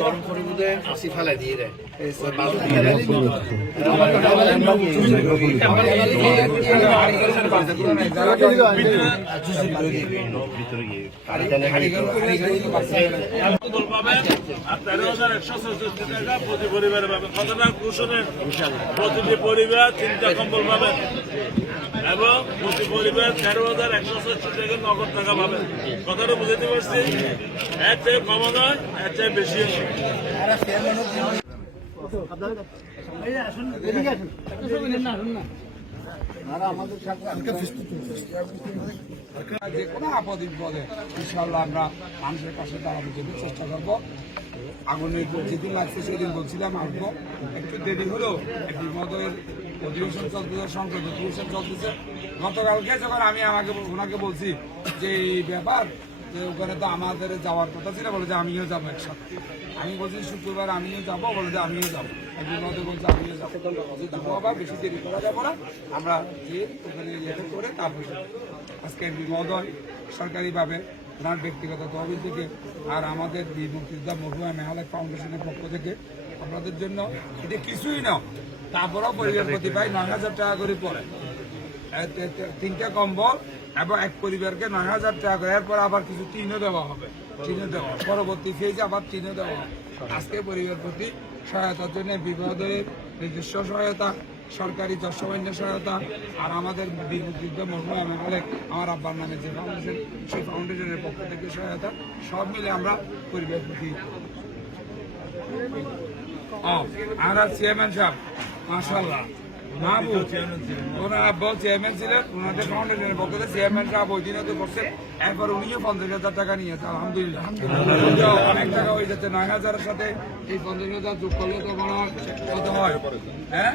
গরম করে বুঝে আসি ফেলে দিয়ে দেয় প্রতি পরিবারে পাবেন। কতটা কুশনের প্রতিটি পরিবার 3টা কম্বল পাবেন এবং প্রতি পরিবার 13,160 টাকা নগদ টাকা পাবেন। কথাটা বুঝতে পারছি? এর চেয়ে কম নয়, এর চেয়ে বেশি যে কোনো আপদ বিপদে ইনশাআল্লাহ আমরা মানুষের পাশে দাঁড়ানোর জন্য চেষ্টা করবো। আগুনের যেদিন লাগছে সেদিন বলছিলাম আসবো, একটু দেরি হলেও বিপদের অধিবেশন চলতেছে, সংসদ অধিবেশন চলতেছে। গতকালকে যখন আমি ওনাকে বলছি যে এই ব্যাপার যে ওখানে তো আমাদের যাওয়ার কথা ছিল, বলে যে আমিও যাবো একসাথে। আমি বলছি শুক্রবার আমিও যাবো, বলে যে আমিও যাবো। বিপদে বলছে আমিও যাবো, যাবো আবার বেশি দেরি করা যাবো না, আমরা গিয়ে ওখানে ইয়েটা করে তারপরে আজকে বিমোদয় সরকারিভাবে ওনার ব্যক্তিগত তহবিল থেকে আর আমাদের বীর মুক্তিযোদ্ধা মরহুমা মেহালেক ফাউন্ডেশনের পক্ষ থেকে আপনাদের জন্য এটা কিছুই না, তারপরেও পরিবার প্রতি পাই 9,000 টাকা করে পড়ে। 3টা কম্বল এবং এক পরিবারকে 9,000 টাকা করে, এরপর আবার কিছু টিনও দেওয়া হবে, টিনও দেওয়া পরবর্তী ফেজে আবার টিনও দেওয়া হবে। আজকে পরিবার প্রতি সহায়তার জন্য বিপদের নিজস্ব সহায়তা, সরকারি যশোবান্য সহায়তা আর আমাদের বীর মুক্তিযোদ্ধা মরহুমা মেহালেক আমার আব্বার নামে যে ফাউন্ডেশন, সেই ফাউন্ডেশনের পক্ষ থেকে সহায়তা, সব মিলে আমরা পরিবার প্রতি। আমরা চেয়ারম্যান সাহেব মাশাআল্লাহ মাহবুব ওনার আব্বাও চেয়ারম্যান ছিলেন, ওনাদের ফাউন্ডেশনের পক্ষ থেকে চেয়ারম্যান সাহেব ওই দিনে তো করছেন। এরপর উনিও 50,000 টাকা নিয়েছে, আলহামদুলিল্লাহ অনেক টাকা হয়ে যাচ্ছে। 9,000-এর সাথে এই 50,000 যোগ করলে তো মনে হয় কত হয়? হ্যাঁ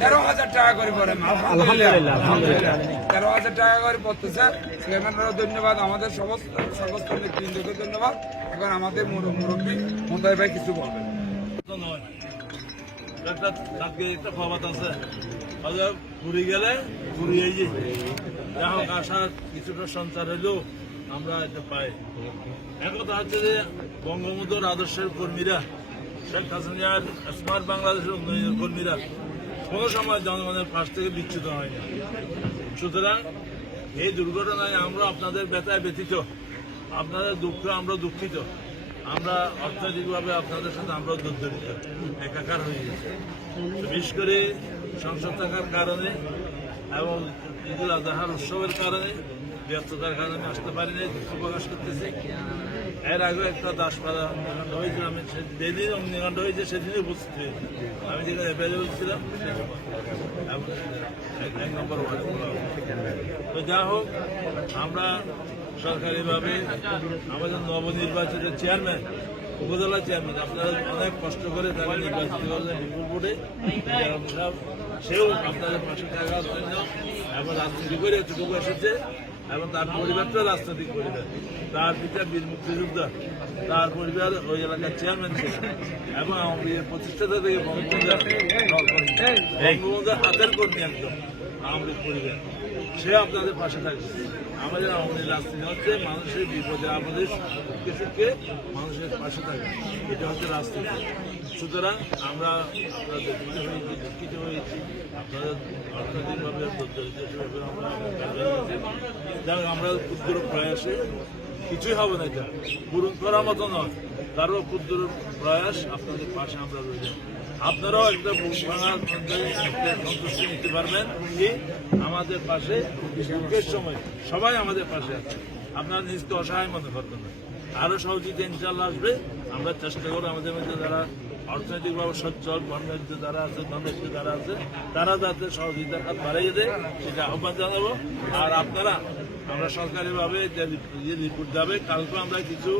13,000 টাকা করে পড়ে, আলহামদুলিল্লাহ 13,000 টাকা করে পড়তেছে। চেয়ারম্যানেরও ধন্যবাদ, আমাদের সমস্ত নেতৃবৃন্দকে ধন্যবাদ। এখন আমাদের মুরব্বী মোতাই ভাই কিছু বলবেন। একটা খবর আছে, ঘুরে গেলে ঘুরিয়ে যাই হোক আসার কিছুটা সঞ্চার হইলেও আমরা এটা পাই। এক কথা হচ্ছে যে বঙ্গবন্ধুর আদর্শের কর্মীরা, শেখ হাসিনার স্মার্ট বাংলাদেশের উন্নয়নের কর্মীরা কোনো সময় জনগণের পাশ থেকে বিচ্যুত হয় না। সুতরাং এই দুর্ঘটনায় আমরা আপনাদের ব্যথায় ব্যথিত, আপনাদের দুঃখ আমরা দুঃখিত, আমরা অর্থনৈতিকভাবে আপনাদের সাথে আমরাও জর্জরিত, একাকার হয়ে গেছে। বিশেষ করে সংসদ থাকার কারণে এবং ঈদুল আজহার উৎসবের কারণে ব্যস্ততার কারণে আমি আসতে পারিনি, দুঃখ প্রকাশ করতেছি। এর আগে একটা দাসপাড়া অগ্নিকাণ্ড হয়েছিল, আমি যেদিন অগ্নিকাণ্ড হয়েছে সেদিনই উপস্থিত হয়েছি। আমি যেখানে অ্যাভেলেবল ছিলাম 1 নম্বর ওয়ার্ড। তো যা হোক, আমরা সরকারিভাবে আমাদের নবনির্বাচিত চেয়ারম্যান, উপজেলা চেয়ারম্যান, আপনারা অনেক কষ্ট করে তারা নির্বাচিত করলেন বিপুল ভোটে, সেও আপনাদের পাশে থাকার জন্য এবং রাজনীতি করে এতটুকু এসেছে এবং তার পরিবারটা রাজনৈতিক পরিবার, তার পিতা বীর মুক্তিযোদ্ধা, তার পরিবার ওই এলাকার চেয়ারম্যান ছিল এবং আওয়ামী লীগের প্রতিষ্ঠাতা থেকে বঙ্গবন্ধুর হাতের কর্মী একদম আওয়ামী লীগ পরিবার, সে আপনাদের পাশে থাকবে। আমাদের আওয়ামী লীগ রাজনীতি হচ্ছে মানুষের বিপদে আপদে সুখে সুখে মানুষের পাশে থাকবে, এটা হচ্ছে রাজনীতি। সুতরাং আমরা দুঃখিত হয়েছি, আপনাদের অর্থনৈতিকভাবে আমরা ক্ষুদ্র প্রয়াসে কিছুই হবে না, এটা পূরণ করার মতো নয়, তারও ক্ষুদ্র প্রয়াস আপনাদের পাশে আমরা রয়েছি। আপনারাও একটা বুক ভাঙার সন্তুষ্টি নিতে পারবেন যে আমাদের পাশে দুঃখের সময় সবাই আমাদের পাশে আছে, আপনারা নিজকে অসহায় মনে করবেন না। আরও সহযোগিতা ইনশাল্লাহ আসবে, আমরা চেষ্টা করবো আমাদের মধ্যে যারা অর্থনৈতিকভাবে সচ্ছল, ধর্মের যারা আছে, ধর্মের যারা আছে, তারা যাতে সহযোগিতার হাত বাড়িয়ে দেয় সেটা আহ্বান জানাবো। আর আপনারা, আমরা সরকারিভাবে যে রিপোর্ট যাবে, কালকে আমরা কিছু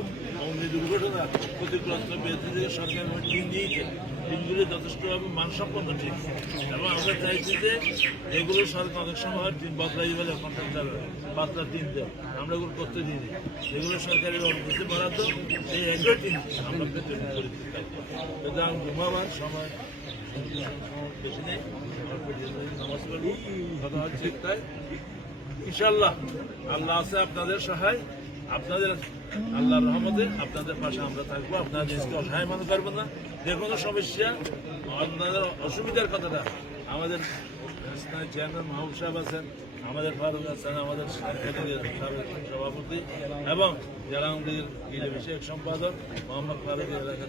অগ্নি দুর্ঘটনা ক্ষতিগ্রস্ত পেয়েছি যে সরকার টিম দিয়েছে, টিমগুলি যথেষ্টভাবে মানসম্পন্ন টিম এবং আমরা চাইছি যে এগুলো সরকার অনেক সময় হয় টিম বদলাই বলে কন্ট্রাক্টার 5টা টিম দেয় আমরা এগুলো করতে দিইনি এগুলো সরকারি অনুমতি বরাদ্দ এই একই টিম আমরা পেতে করে দিতে চাই কিন্তু আমি ঘুমাবার সময় বেশি নেই নামাজ পড়ি কথা হচ্ছে তাই ইনশাল্লাহ আল্লাহ আছে আপনাদের সহায় আপনাদের আল্লাহর রহমতে আপনাদের পাশে আমরা থাকবো আপনাদের দেশকে অসহায় মনে করবো না যে কোনো সমস্যা আপনাদের অসুবিধার কথাটা আমাদের চেয়ারম্যান মাহবুব সাহেব আছেন আমাদের ফারুক আছেন আমাদের সভাপতি এবং যারা আমাদের বিষয়ক সম্পাদক মোহাম্মদ ফারুক এলাকার